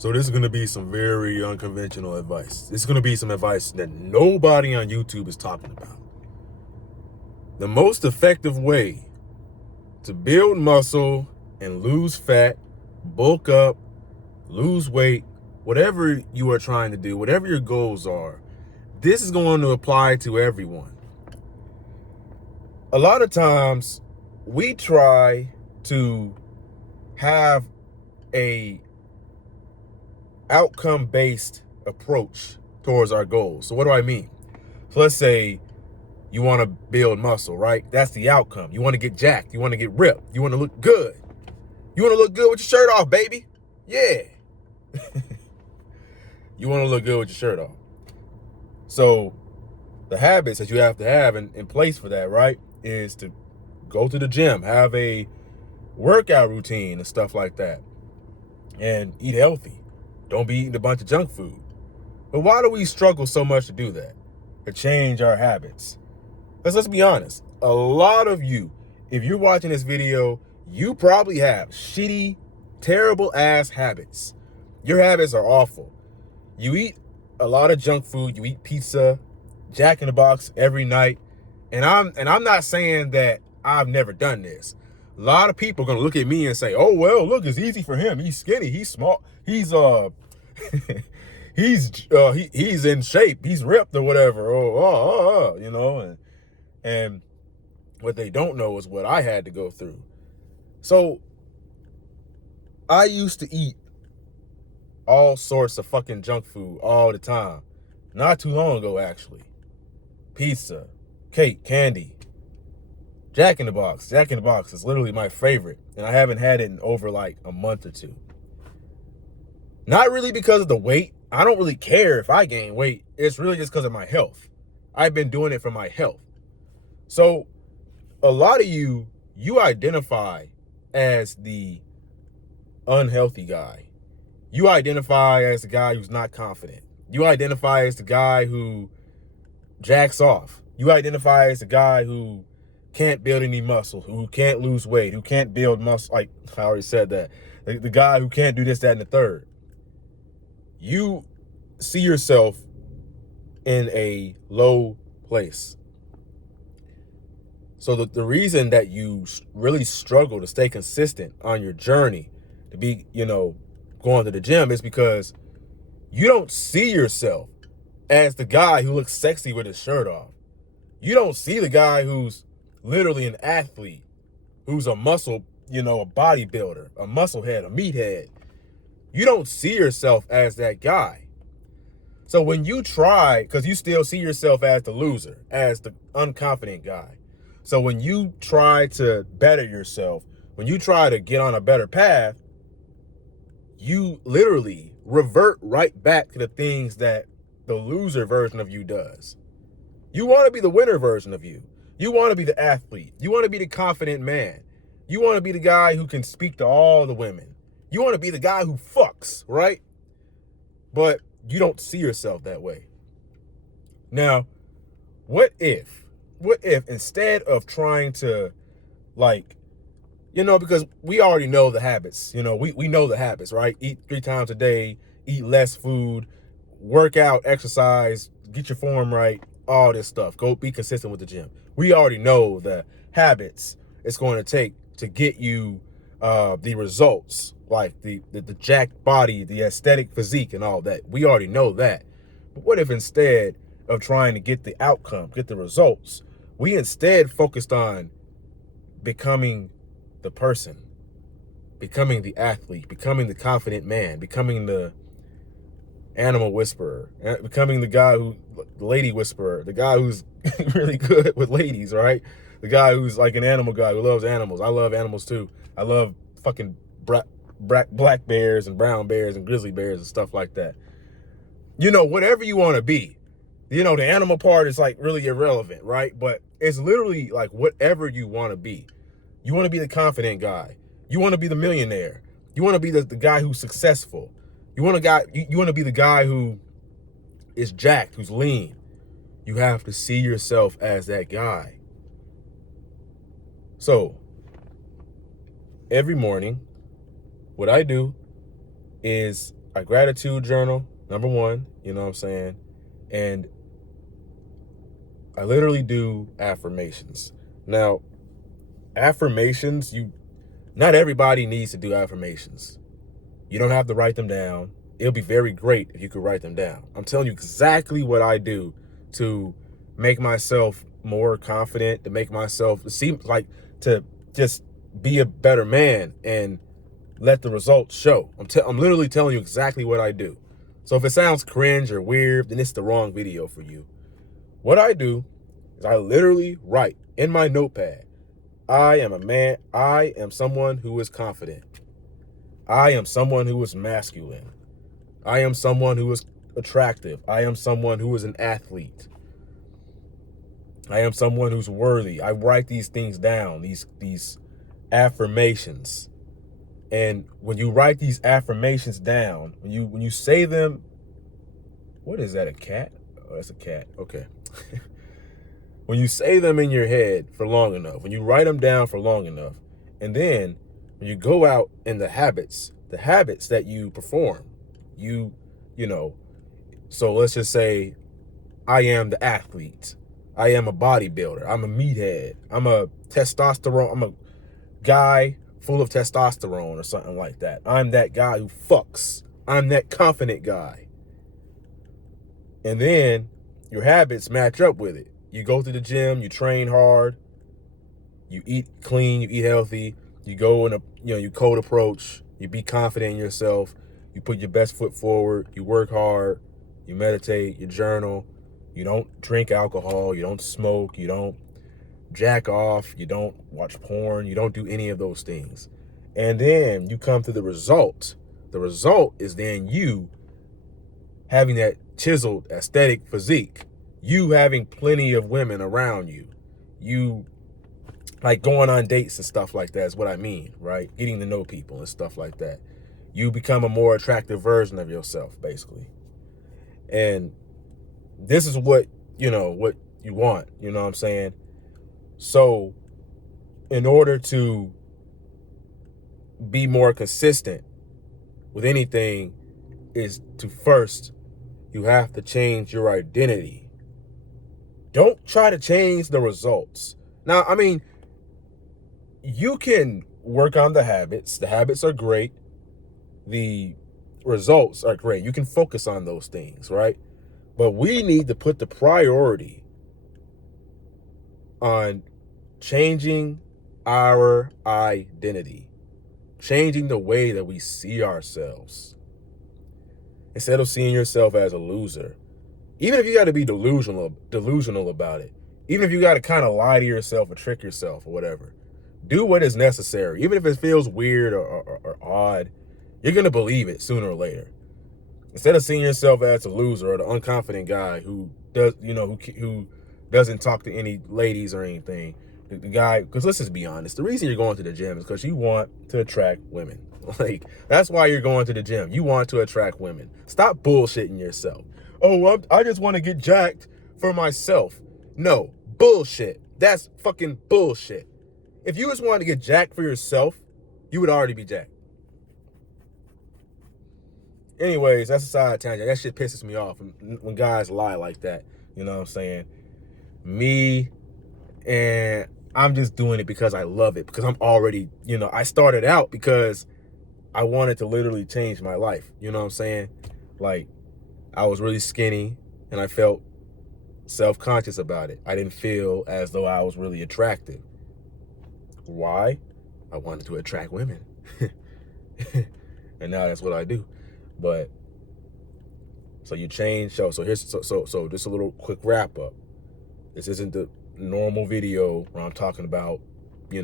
So this is going to be some very unconventional advice. This is going to be some advice that nobody on YouTube is talking about. The most effective way to build muscle and lose fat, bulk up, lose weight, whatever you are trying to do, whatever your goals are, this is going to apply to everyone. A lot of times we try to have a outcome-based approach towards our goals. So what do I mean? So let's say you want to build muscle, right? That's the outcome. You want to get jacked. You want to get ripped. You want to look good. You want to look good with your shirt off, baby. Yeah. You want to look good with your shirt off. So the habits that you have to have in place for that, right, is to go to the gym, have a workout routine and stuff like that, and eat healthy. Don't be eating a bunch of junk food. But why do we struggle so much to do that? To change our habits? Because let's be honest, a lot of you, if you're watching this video, you probably have shitty, terrible ass habits. Your habits are awful. You eat a lot of junk food, you eat pizza, Jack in the Box every night. And I'm not saying that I've never done this. A lot of people are gonna look at me and say, "Oh well, look, it's easy for him. He's skinny. He's small. He's he's in shape. He's ripped or whatever." You know. And what they don't know is what I had to go through. So I used to eat all sorts of fucking junk food all the time. Not too long ago, actually. Pizza, cake, candy. Jack in the Box. Jack in the Box is literally my favorite. And I haven't had it in over like a month or two. Not really because of the weight. I don't really care if I gain weight. It's really just because of my health. I've been doing it for my health. So a lot of you identify as the unhealthy guy. You identify as the guy who's not confident. You identify as the guy who jacks off. You identify as the guy who can't build any muscle, who can't lose weight, who can't build muscle. Like I already said that. The guy who can't do this, that, and the third. You see yourself in a low place. So the reason that you really struggle to stay consistent on your journey to be, going to the gym is because you don't see yourself as the guy who looks sexy with his shirt off. You don't see the guy who's literally an athlete, who's a muscle, a bodybuilder, a muscle head, a meathead. You don't see yourself as that guy. So when you try, because you still see yourself as the loser, as the unconfident guy. So when you try to better yourself, when you try to get on a better path, you literally revert right back to the things that the loser version of you does. You want to be the winner version of you. You want to be the athlete. You want to be the confident man. You want to be the guy who can speak to all the women. You want to be the guy who fucks, right? But you don't see yourself that way. Now, what if instead of trying to, because we already know the habits, we know the habits, right? Eat 3 times a day, eat less food, work out, exercise, get your form right, all this stuff. Go be consistent with the gym. We already know the habits it's going to take to get you the results, like the jacked body, the aesthetic physique and all that. We already know that. But what if instead of trying to get the outcome, get the results, we instead focused on becoming the person, becoming the athlete, becoming the confident man, becoming the animal whisperer, becoming the guy the lady whisperer, the guy who's really good with ladies, right? The guy who's like an animal guy who loves animals. I love animals too. I love fucking black bears and brown bears and grizzly bears and stuff like that. Whatever you want to be. The animal part is like really irrelevant, right? But it's literally like whatever you want to be. You want to be the confident guy. You want to be the millionaire. You want to be the guy who's successful. You want to be the guy who is jacked, who's lean. You have to see yourself as that guy. So every morning, what I do is I gratitude journal, number one, you know what I'm saying? And I literally do affirmations. Now, affirmations, not everybody needs to do affirmations. You don't have to write them down. It'll be very great if you could write them down. I'm telling you exactly what I do to make myself more confident, to make myself seem like, to just be a better man and let the results show. I'm literally telling you exactly what I do. So if it sounds cringe or weird, then it's the wrong video for you. What I do is I literally write in my notepad, I am a man, I am someone who is confident. I am someone who is masculine. I am someone who is attractive. I am someone who is an athlete. I am someone who's worthy. I write these things down, these affirmations. And when you write these affirmations down, when you say them, what is that, a cat? Oh, that's a cat. Okay. When you say them in your head for long enough, when you write them down for long enough, and then when you go out in the habits that you perform, you know, so let's just say I am the athlete. I am a bodybuilder. I'm a meathead. I'm a guy full of testosterone or something like that. I'm that guy who fucks. I'm that confident guy. And then your habits match up with it. You go to the gym, you train hard, you eat clean, you eat healthy, you go in you code approach, you be confident in yourself, you put your best foot forward, you work hard, you meditate, you journal, you don't drink alcohol, you don't smoke, you don't jack off, you don't watch porn, you don't do any of those things. And then you come to the result. The result is then you having that chiseled aesthetic physique, you having plenty of women around you, you like going on dates and stuff like that is what I mean, right? Getting to know people and stuff like that. You become a more attractive version of yourself, basically. And this is what you want, you know what I'm saying? So in order to be more consistent with anything is to first, you have to change your identity. Don't try to change the results. Now, I mean, you can work on the habits. The habits are great. The results are great. You can focus on those things, right? But we need to put the priority on changing our identity, changing the way that we see ourselves. Instead of seeing yourself as a loser, even if you got to be delusional about it, even if you got to kind of lie to yourself or trick yourself or whatever, do what is necessary. Even if it feels weird or odd, you're going to believe it sooner or later. Instead of seeing yourself as a loser or the unconfident guy who doesn't talk to any ladies or anything, the guy, because let's just be honest, the reason you're going to the gym is because you want to attract women. Like, that's why you're going to the gym. You want to attract women. Stop bullshitting yourself. Oh, I just want to get jacked for myself. No, bullshit. That's fucking bullshit. If you just wanted to get jacked for yourself, you would already be jacked. Anyways, that's a side tangent. That shit pisses me off when guys lie like that. You know what I'm saying? And I'm just doing it because I love it. Because I'm already, I started out because I wanted to literally change my life. You know what I'm saying? Like, I was really skinny and I felt self-conscious about it. I didn't feel as though I was really attractive. Why? I wanted to attract women. And now that's what I do. But so you change. So just a little quick wrap up. This isn't the normal video where I'm talking about, the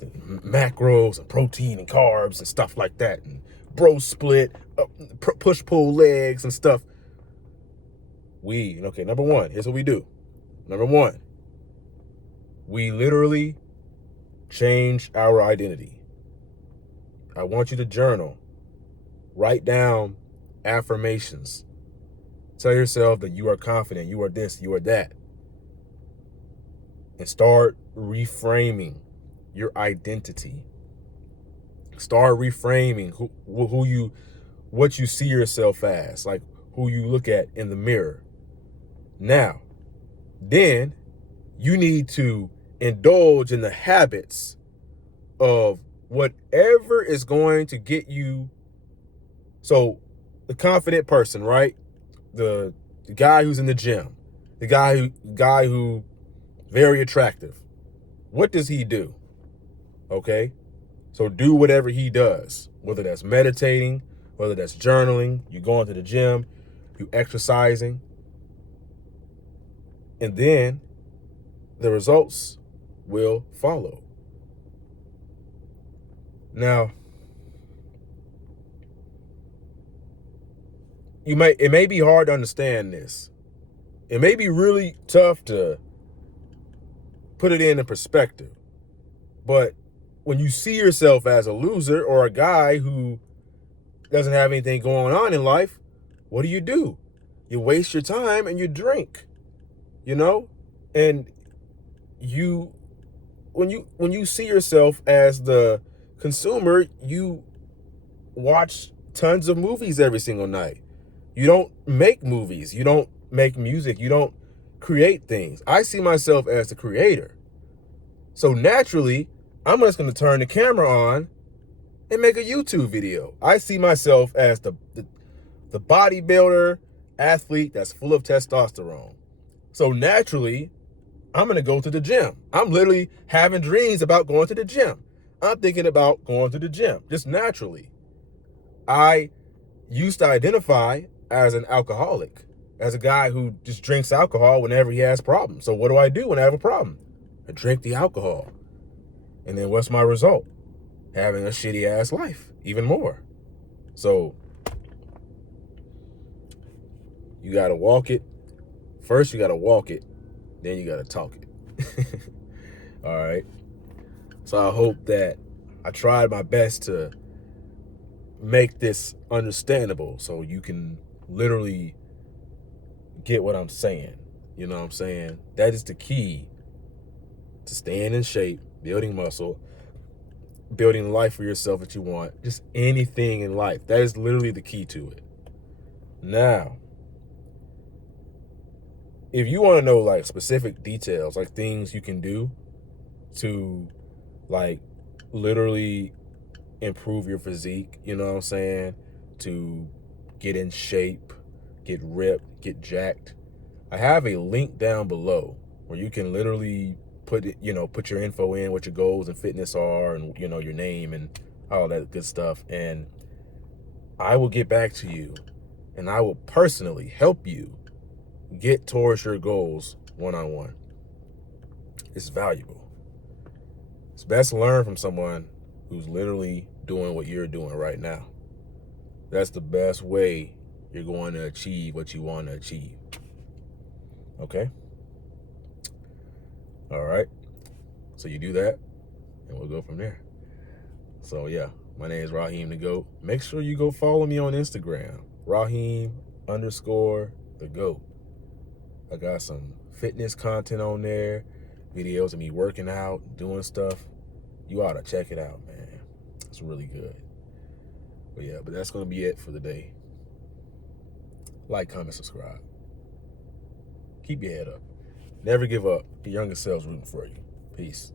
macros and protein and carbs and stuff like that, and bro split, push pull legs and stuff. Number one, here's what we do. Number one, we literally change our identity. I want you to journal. Write down affirmations. Tell yourself that you are confident, you are this, you are that. And start reframing your identity. Start reframing what you see yourself as, like who you look at in the mirror. Now, then you need to indulge in the habits of whatever is going to get you. So the confident person, right? The guy who's in the gym, the guy who very attractive. What does he do? Okay? So do whatever he does, whether that's meditating, whether that's journaling, you going to the gym, you exercising, and then the results will follow. Now, it may be hard to understand this. It may be really tough to put it into perspective. But when you see yourself as a loser or a guy who doesn't have anything going on in life, what do? You waste your time and you drink, you know? And you when you see yourself as the consumer, you watch tons of movies every single night. You don't make movies, you don't make music, you don't create things. I see myself as the creator. So naturally, I'm just going to turn the camera on and make a YouTube video. I see myself as the bodybuilder athlete that's full of testosterone. So naturally, I'm going to go to the gym. I'm literally having dreams about going to the gym. I'm thinking about going to the gym just naturally. I used to identify as an alcoholic, as a guy who just drinks alcohol whenever he has problems. So what do I do when I have a problem? I drink the alcohol. And then what's my result? Having a shitty ass life, even more. So you got to walk it. First, you got to walk it. Then you got to talk it. All right. So I hope that I tried my best to make this understandable so you can literally get what I'm saying. You know what I'm saying? That is the key to staying in shape, building muscle, building the life for yourself that you want, just anything in life. That is literally the key to it. Now, if you want to know like specific details, like things you can do to like literally improve your physique, you know what I'm saying? To get in shape, get ripped, get jacked. I have a link down below where you can literally put your info in, what your goals and fitness are, and your name and all that good stuff. And I will get back to you and I will personally help you get towards your goals one-on-one. It's valuable. It's best to learn from someone who's literally doing what you're doing right now. That's the best way you're going to achieve what you want to achieve. Okay? All right. So you do that, and we'll go from there. So yeah, my name is Raheem the GOAT. Make sure you go follow me on Instagram, Raheem_the GOAT. I got some fitness content on there, videos of me working out, doing stuff. You ought to check it out, man. It's really good. But yeah, that's going to be it for the day. Like, comment, subscribe. Keep your head up. Never give up. Your younger selves rooting for you. Peace.